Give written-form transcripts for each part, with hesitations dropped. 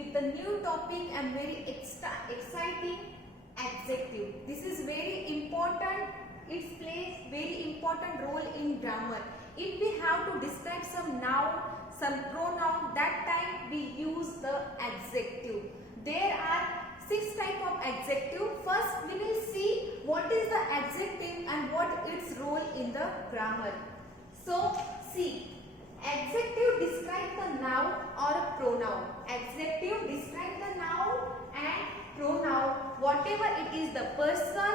with a new topic and very exciting adjective. This is very important. It plays very important role in grammar. If we have to describe some noun, some pronoun, that time we use the adjective. There are 6 types of adjective. First we will see what is the adjective and what its role in the grammar. So see, adjective describe the noun or a pronoun. Adjective describe the noun and pronoun, whatever it is, the person,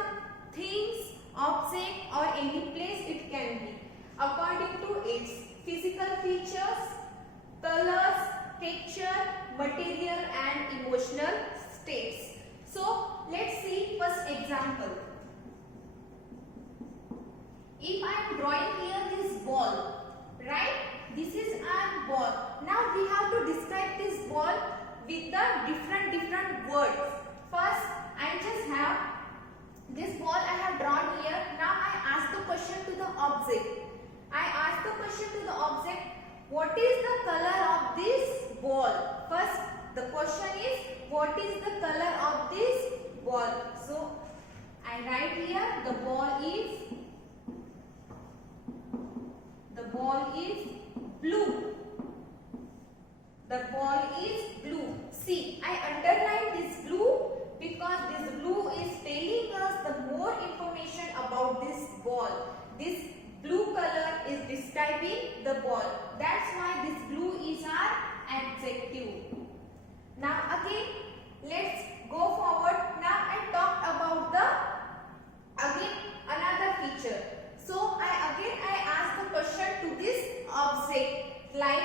things, object or any place it can be, according to its physical features, colors, texture, material and emotional states. So let's see first example. If I am drawing here this ball, right? This is our ball. Now we have to describe this ball with the different words. First, I just have this ball I have drawn here. Now I ask the question to the object. I ask the question to the object, what is the color of this ball? First, the question is, what is the color of this ball? So I write here, the ball is blue. The ball is blue. See, I underline this blue because this blue is telling us the more information about this ball. This blue color is describing the ball. That's why this blue is our adjective. Now again, let's go forward. Now I talked about the another feature. So I ask the question to this object, like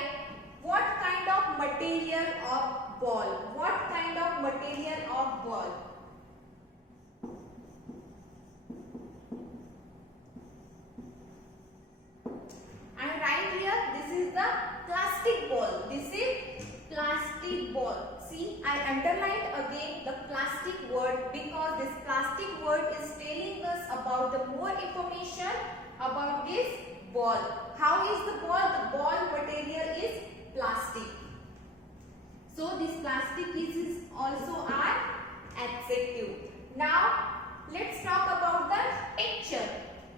what kind of material of ball? What kind of material of ball? I write here, this is the plastic ball. This is plastic ball. See, I underlined again the plastic word because this plastic word is telling us about the more information about this ball. How is the ball? The ball material is plastic. So this plastic is also our adjective. Now let's talk about the texture.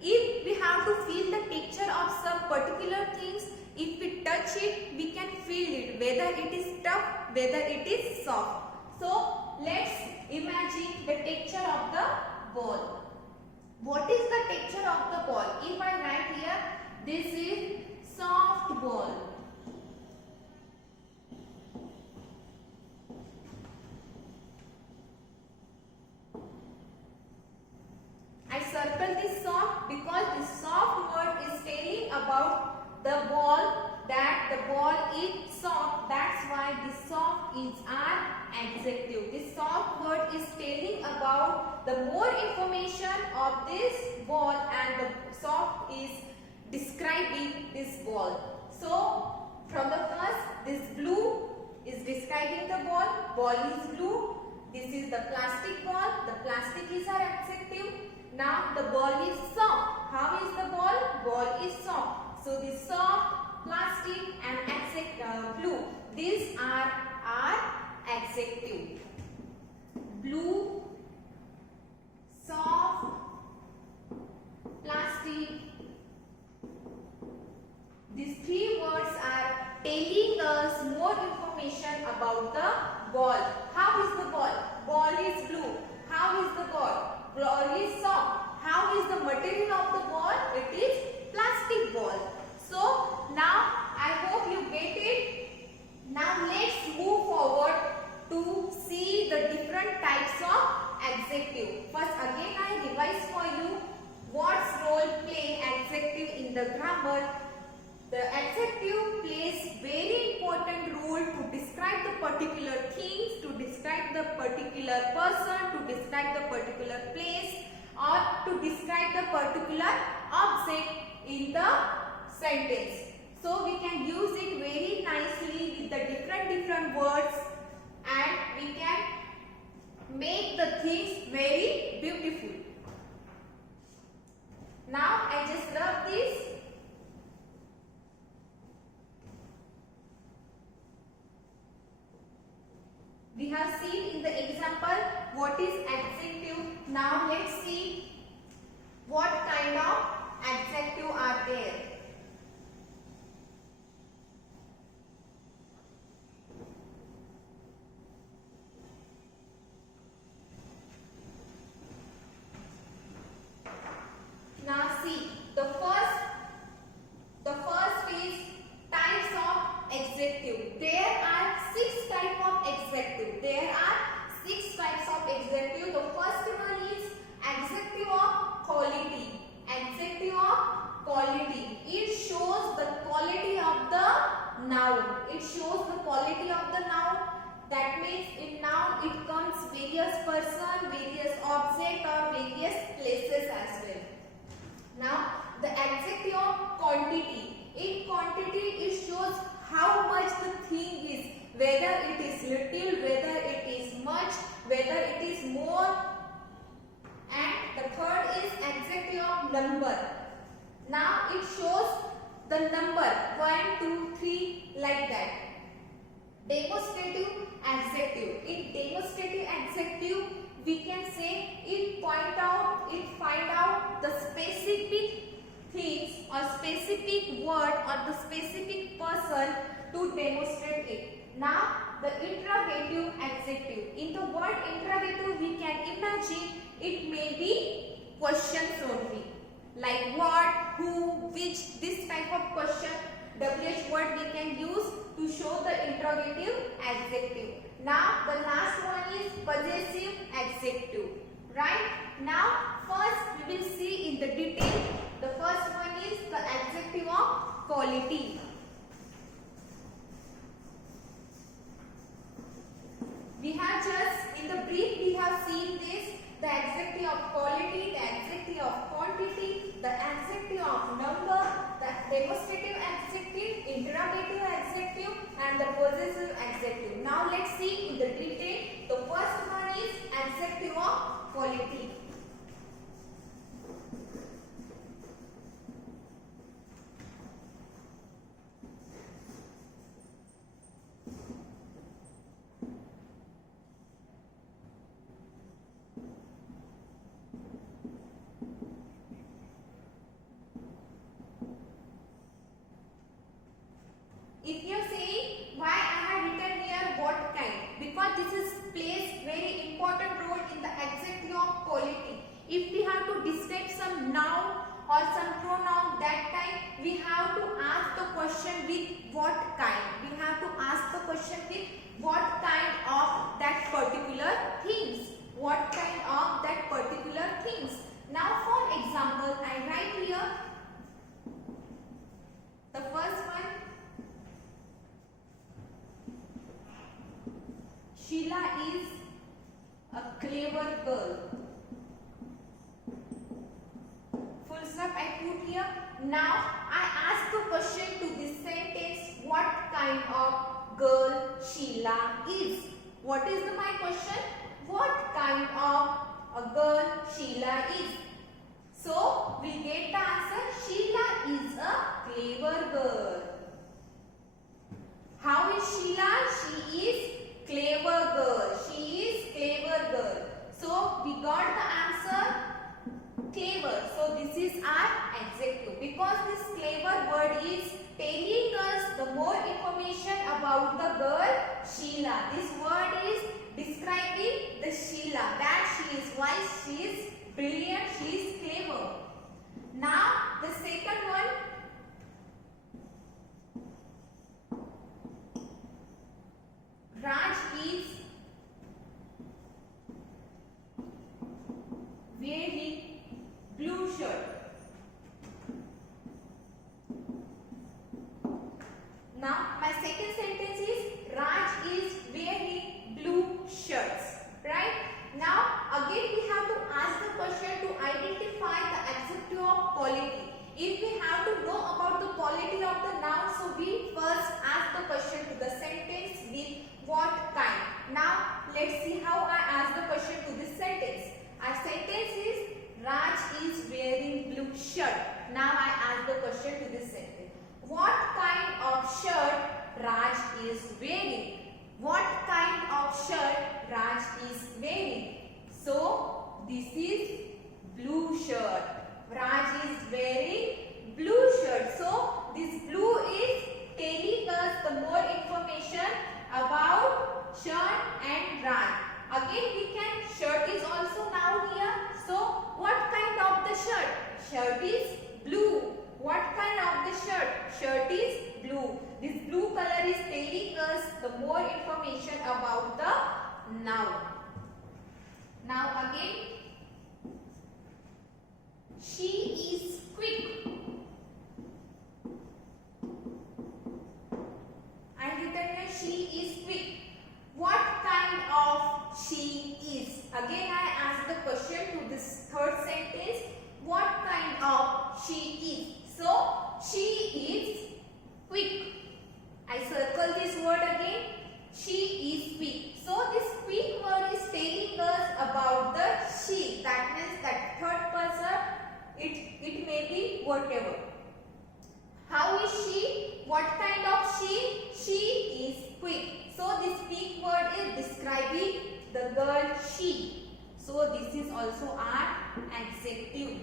If we have to feel the texture of some particular things, if we touch it, we can feel it, whether it is tough, whether it is soft. So let's imagine the texture of the ball. What is the texture of the ball? If I write here, this is soft ball. I circle this soft because this soft word is telling about the ball, that the ball is soft. That's why this soft is our adjective. This soft word is telling about the more information of this ball and the soft is describing this ball. So from the first, this blue is describing the ball. Ball is blue. This is the plastic ball. The plastic is our adjective. Now the ball is soft. How is the ball? Ball is soft. So this soft, plastic and blue. These are our adjective. Blue, soft, plastic. These 3 words are telling us more information about the ball. How is the ball? Ball is blue. How is the ball? Ball is soft. How is the material of the ball? It is plastic ball. So now I hope you get it. Now let's move forward to see the different types of adjective. First again I revise for you what's role play adjective in the grammar. The adjective plays very important role to describe the particular things, to describe the particular person, to describe the particular place or to describe the particular object in the sentence. So we can use it very nicely with the different words and we can make the things very beautiful. Now I just rub this. what is adjective? Now let's see what kind of adjective are there. Now see, the first is types of adjective. There are 6 types of adjective. There are 6 types of adjective. The first one is adjective of quality. Adjective of quality. It shows the quality of the noun. It shows the quality of the noun. That means in noun it comes various person, various object or various places as well. Now the adjective of quantity. In quantity it shows how much the thing is, whether it is little, whether it is much, whether it is more. And the third is adjective of number. Now it shows the number 1, 2, 3 like that. Demonstrative adjective. In demonstrative adjective we can say it point out, it find out the specific things or specific word or the specific person to demonstrate it. Now the interrogative adjective. In the word interrogative we can imagine it may be questions only, like what, who, which, this type of question. WH word we can use to show the interrogative adjective. Now the last one is possessive adjective. Right? Now first we will see in the detail. The first one is the adjective of quality. We have just in the brief we have seen this, the adjective of quality, the adjective of quantity, the adjective of number, the demonstrative adjective, interrogative adjective and the possessive adjective. Now let's see in the detail. The first one is adjective of quality. If you are saying why I have written here what kind, because this is plays very important role in the adjective of quality. If we have to describe some noun or some pronoun, that time we have to ask the question with what kind. We have to ask the question with what kind of that particular things. What kind of that particular things. Now for example, I write here the first one. Sheila is a clever girl. Full stop I put here. Now I ask the question to this sentence, what kind of girl Sheila is? What is my question? What kind of a girl Sheila is? So we get the answer, Sheila is a clever girl. How is Sheila? She is clever girl. She is clever girl. So we got the answer clever. So this is our adjective. Because this clever word is telling us the more information about the girl Sheila. This word is describing the Sheila. That she is wise, she is brilliant, she is clever. Now the second one. Raj is wearing blue shirt. Now my second sentence is Raj is wearing blue shirts. Right? Now again we have to ask the question to identify the adjective of quality. If we have to know about the quality of the noun, so we first ask the question to the sentence with what kind. Now let's see how I ask the question to this sentence. Our sentence is Raj is wearing blue shirt. Now I ask the question to this sentence. What kind of shirt Raj is wearing? What kind of shirt Raj is wearing? So this is blue shirt. Raj is wearing blue shirt. So this blue is telling us the more information about shirt and Raj. Again we can, shirt is also now here. So what kind of the shirt? Shirt is blue. What kind of the shirt? Shirt is blue. This blue color is telling us the more information about the noun. Now again, she is quick. I written here she is quick. What kind of she is? Again I ask the question to this third sentence. What kind of she is? So she is quick. I circle this word again. She is quick. So this quick word is telling us about the she. That means that third person. It may be whatever. How is she? What kind of she? She is quick. So this quick word is describing the girl she. So this is also our adjective.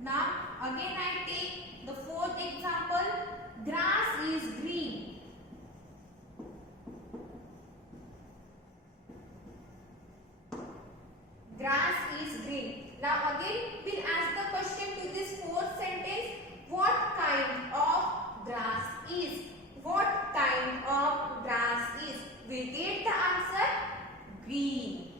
Now again I take the fourth example. Grass is green. Grass is green. Now again we'll ask the question to this fourth sentence. What kind of grass is? What kind of grass is? We'll get the answer green.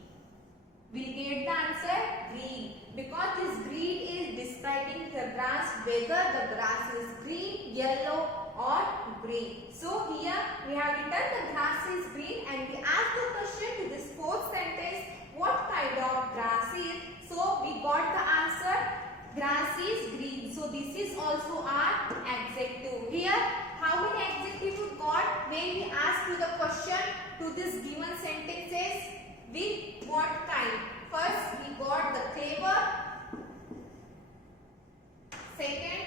We'll get the answer green. Because this green is describing the grass, whether the grass is green, yellow or green. So here we have written the grass is green and we ask the question to this fourth sentence. What kind of grass is? So we got the answer grass is green. So this is also our adjective. Here how many adjectives we got when we ask to the question to this given sentences with what kind? First we got the clever. Second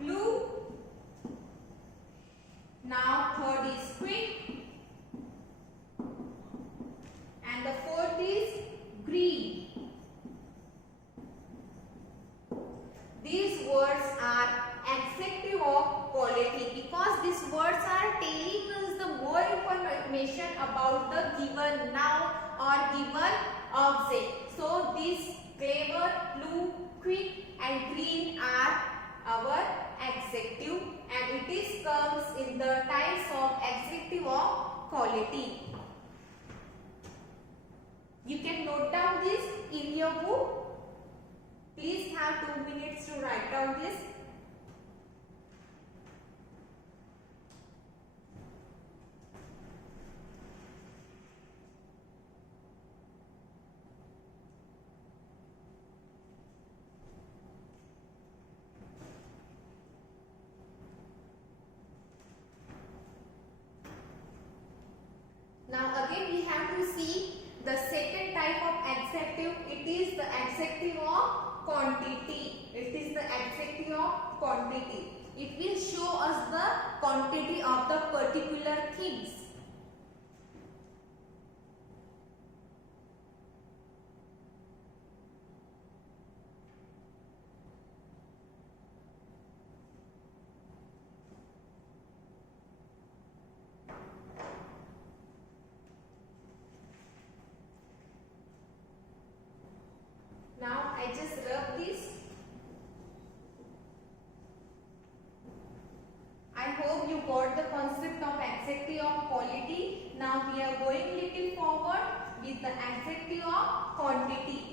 blue. Now third is quick. And the fourth is green. These words are adjective of quality because these words are telling us the more information about the given noun or given object. So these clever, blue, quick and green are our adjective and it is comes in the types of adjective of quality. You can note down this in your book. Please have 2 minutes to write down this. Now again we have to see the second type of adjective. It is the adjective of quantity. It is the adjective of quantity. It will show us the quantity of the particular things. Now I just rub this. I hope you got the concept of adjective of quality. Now we are going little forward with the adjective of quantity.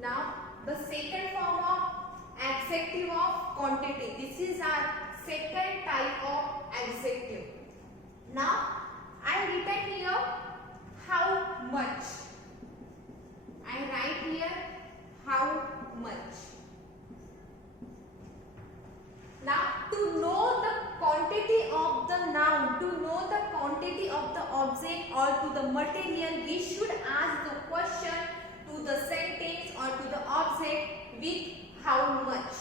Now the second form of adjective of quantity. This is our second type of adjective. Now I written here how much. I write here how quantity of the object or to the material, we should ask the question to the sentence or to the object with how much.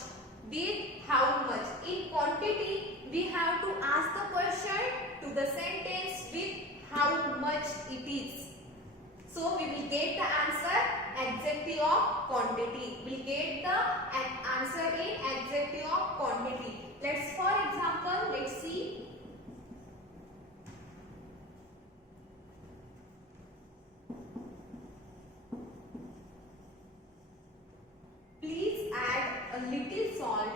With how much. In quantity, we have to ask the question to the sentence with how much it is. So we will get the answer adjective of quantity. We will get the answer in adjective of quantity. Let's for example, let's see. Please add a little salt.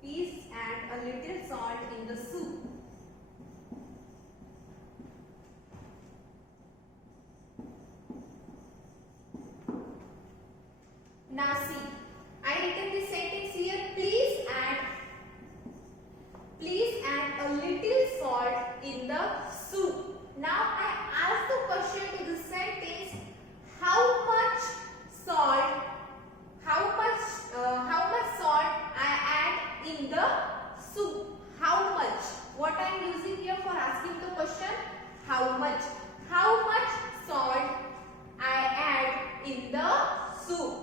Please add a little salt in the soup. Now see, I written this sentence here. Please add a little salt in the soup. Now I ask the question to the sentence, how much salt, how much salt I add in the soup. How much? What I am using here for asking the question, how much? How much salt I add in the soup?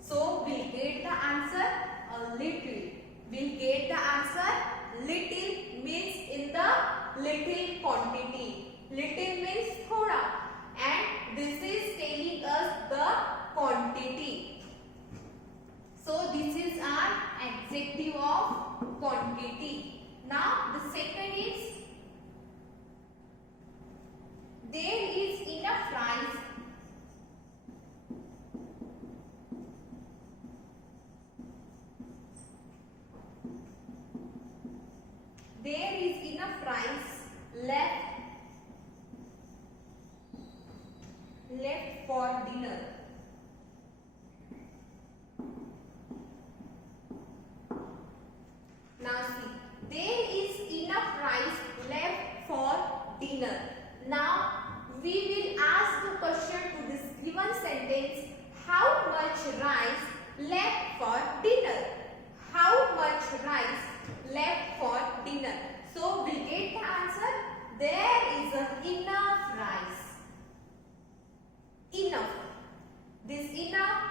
So we'll get the answer a little. We'll get the answer little means in the little quantity. Little means thoda, and this is telling us the quantity. So this is our adjective of quantity. Now the second is, there is enough rice. There is enough rice left for dinner. Now see, there is enough rice left for dinner. Now we will ask the question to this given sentence, how much rice left for dinner? How much rice left for dinner? So we'll get the answer, there is enough rice. Enough. This enough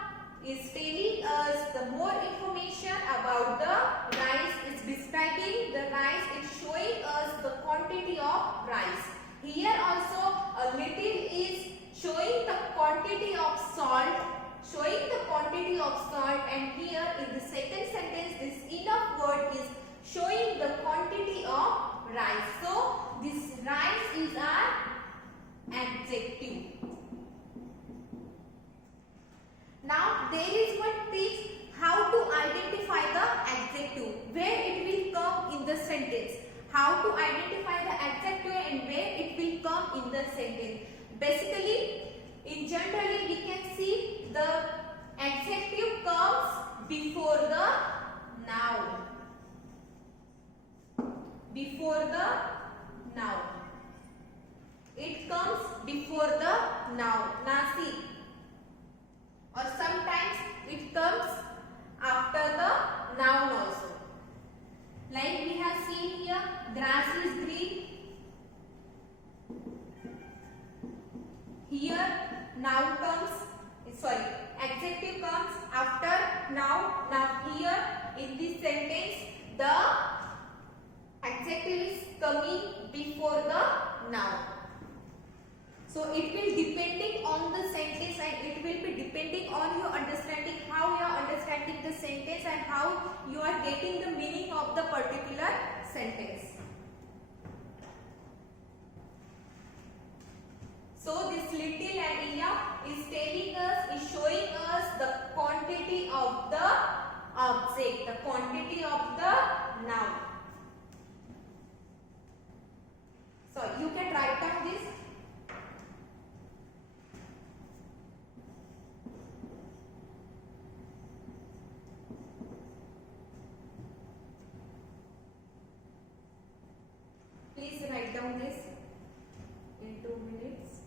is telling us the more information about the rice. It's describing the rice. It's showing us the quantity of rice. Here also a little is showing the quantity of salt. Showing the quantity of salt, and here in the second sentence this enough word is showing the quantity of rice. So this rice is our adjective. Now there is one trick how to identify the adjective, where it will come in the sentence. How to identify the adjective and where it will come in the sentence. Basically, in generally we can see the adjective comes before the noun. Before the noun. It comes before the noun. Now see. Or sometimes it comes after the noun also. Like we have seen here, grass is green. Here noun comes, adjective comes after noun. Now here in this sentence the adjective is coming before the noun. So it will depending on the sentence, and it will be depending on your understanding, how you are understanding the sentence and how you are getting the meaning of the particular sentence. So this little and enough is telling us, is showing us the quantity of the object, the quantity of the noun. So you can write down this. Please write down this in 2 minutes.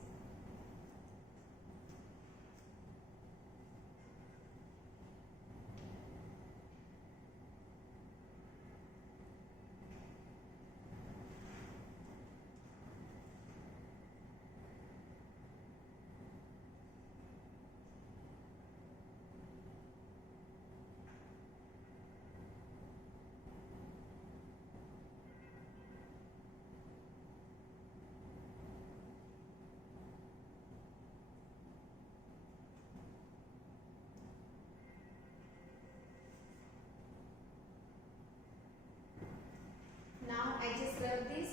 I just wrote this.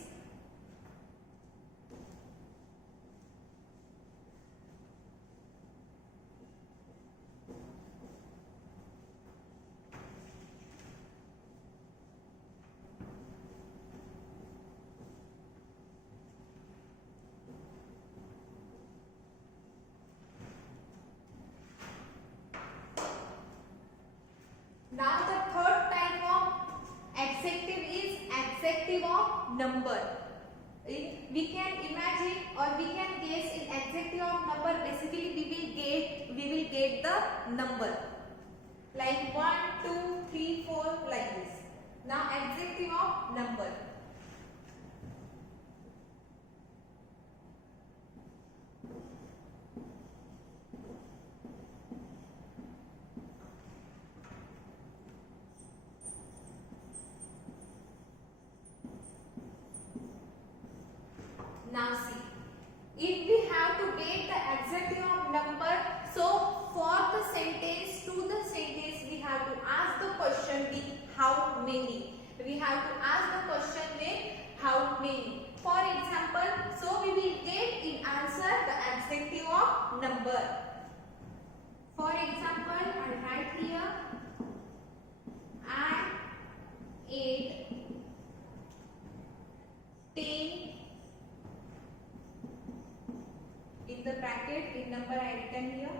Now the third type of adjective is adjective of number. We can imagine or we can guess in adjective of number. Basically, we will get the number like 1, 2, 3, 4 like this. Now adjective of number. Now see, if we have to get the adjective of number, so for the sentence, to the sentence, we have to ask the question with how many. We have to ask the question with how many. For example, so we will get in answer the adjective of number. For example, I write here, I ate 10. In the bracket, in number I written here,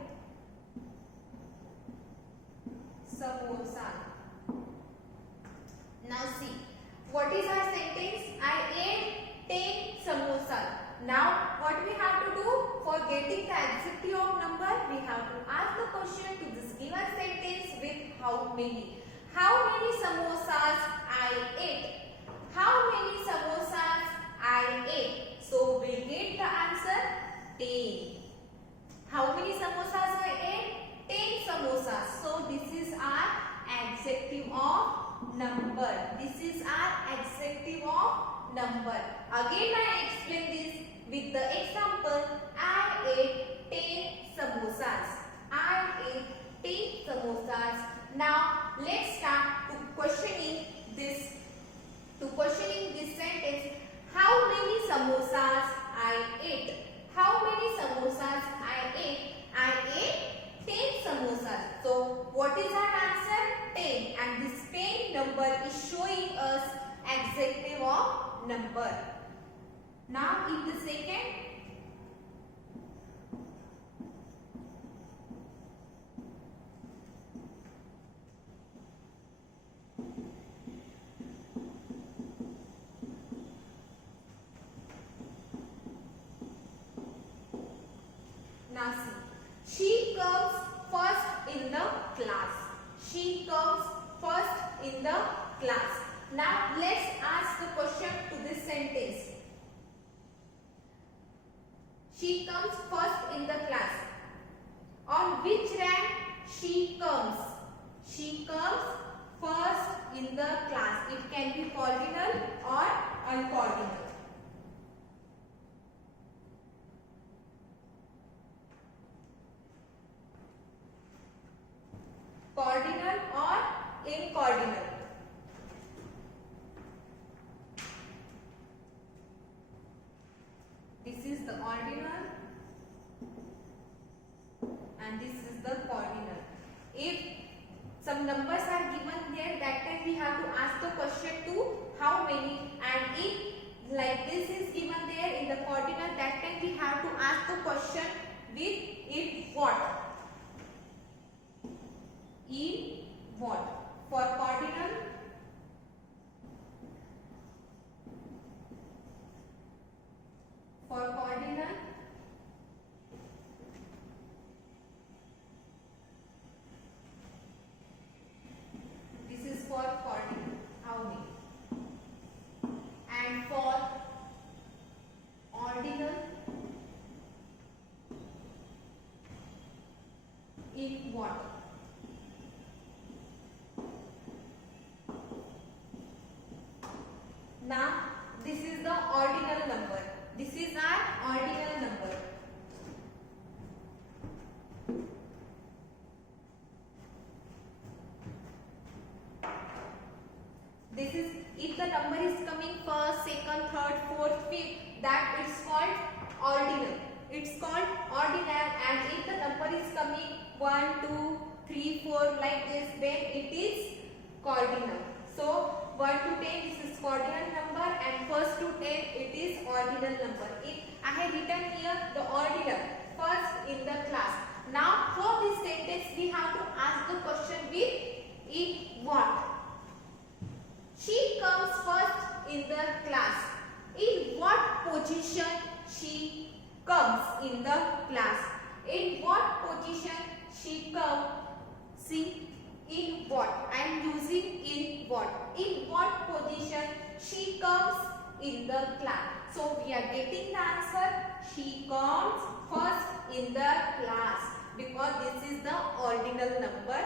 samosa. Now see, what is our sentence? I ate 10 samosa. Now what we have to do for getting the adjective of number? We have to ask the question to this given sentence with how many. How many samosas I ate? How many samosas I ate? So we get the answer 10. How many samosas I ate? 10 samosas. So this is our adjective of number. This is our adjective of number. Again I explain this with the example. I ate 10 samosas. I ate 10 samosas. Now let's start to questioning this sentence. How many samosas I ate? How many samosas I ate? I ate 10 samosas. So what is our answer? 10. And this 10 number is showing us adjective of number. Now in the second, now see, she comes first in the class. She comes first in the class. Now let's ask the question to this sentence. She comes first in the class. On which rank she comes? She comes first in the class. It can be cardinal or uncardinal. Cardinal or incardinal. This is the ordinal and this is the cardinal. If some numbers are given there, that time we have to ask the question to how many, and if like this is given there in the cardinal, that time we have to ask the question with in what? In what? For cardinal, this is for cardinal, how many? And for ordinal, in what? Now this is the ordinal number. This is our ordinal number. This is if the number is coming first, second, third, fourth, fifth, that it's called ordinal. It's called ordinal. And if the number is coming 1, 2, 3, 4 like this, then it is cardinal. So 1 to 10 this is cardinal number, and first to 10 it is ordinal number. If I have written here the ordinal first in the class. Now for this sentence we have to ask the question with in what. She comes first in the class. In what position she comes in the class? In what position she comes? See, in what? I am using in what. In what position she comes in the class? So we are getting the answer. She comes first in the class because this is the ordinal number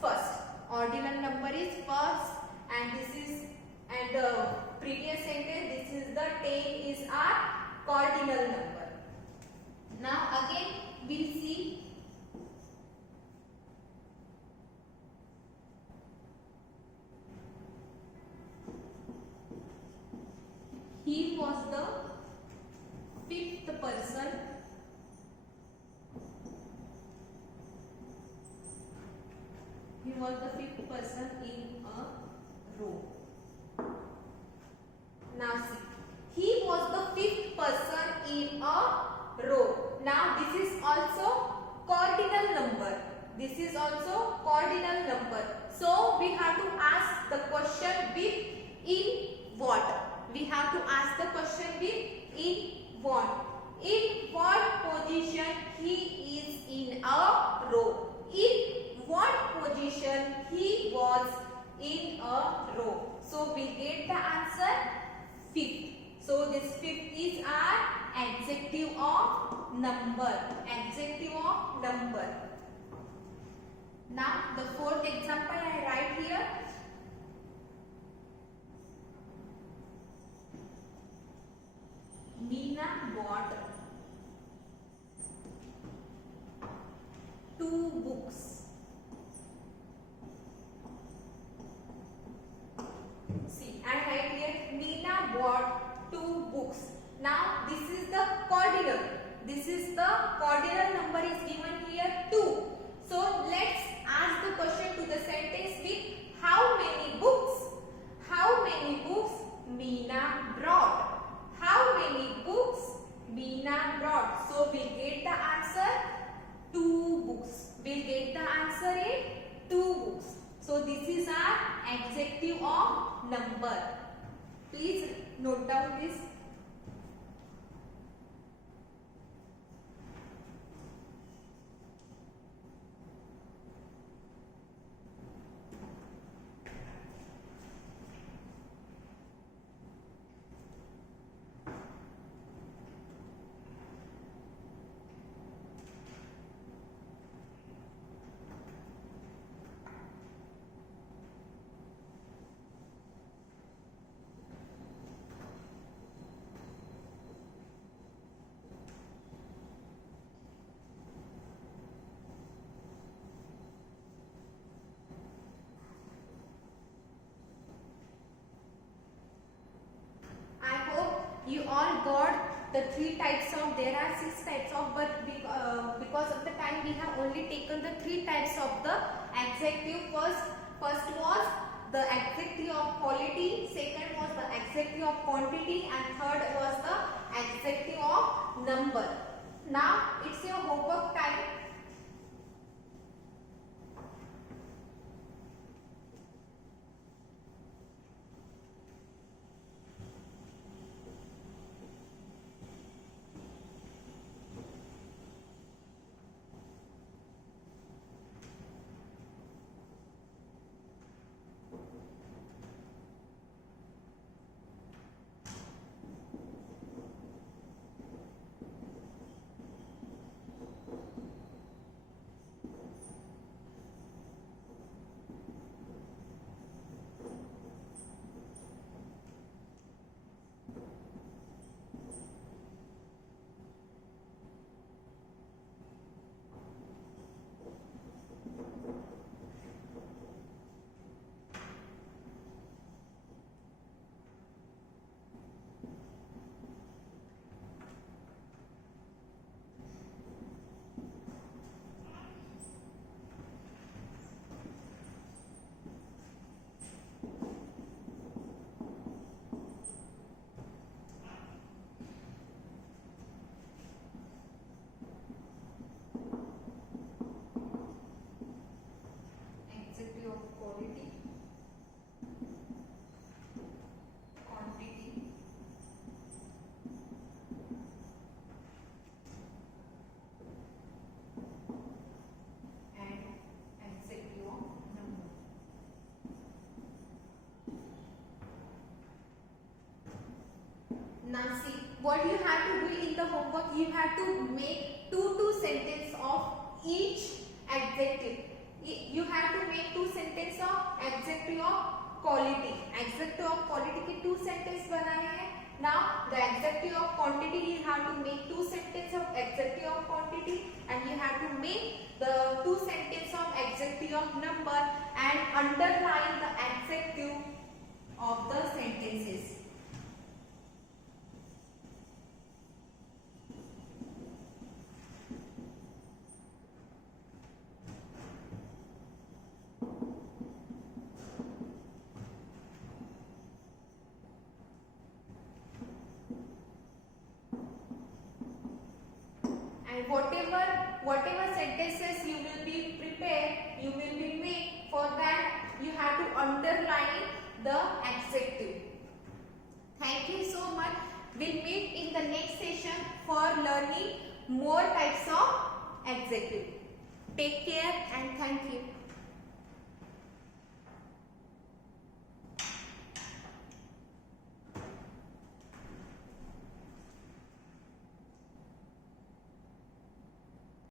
first. Ordinal number is first, and this is, and the previous sentence, this is the 10 is our cardinal number. Now again we'll see he was the fifth person in a row. Now see, he was the fifth person in a row. Now this is also cardinal number. This is also cardinal number. So we have to ask the question with in what. We have to ask the question with in what. In what position he is in a row. In what position he was in a row. So we get the answer fifth. So this fifth is our adjective of number. Adjective of number. Now the fourth example I write here. Meena bought 2 books. See, I write here Meena bought 2 books. Now this is the cardinal. This is the cardinal number is given here 2. So let's ask the question to the sentence with how many books? How many books Meena brought? How many books Meena brought? So we'll get the answer 2 books. We'll get the answer in 2 books. So this is our adjective of number. Please note down this. You all got the 3 types of, there are 6 types of, but because of the time we have only taken the 3 types of the adjective. First was the adjective of quality, second was the adjective of quantity, and third was the adjective of number. Now it's your homework time. adjective of quality, quantity, and adjective of number. Now see, what you have to do in the homework, you have to make two sentences of each adjective. You have to make 2 sentences of adjective of quality. Adjective of quality के 2 sentences बनाने हैं. Now the adjective of quantity, you have to make 2 sentences of adjective of quantity, and you have to make the 2 sentences of adjective of number and underline the adjective of the sentences. And whatever sentences you will be prepared, you will be made, for that you have to underline the adjective. Thank you so much. We'll meet in the next session for learning more types of adjective. Take care and thank you.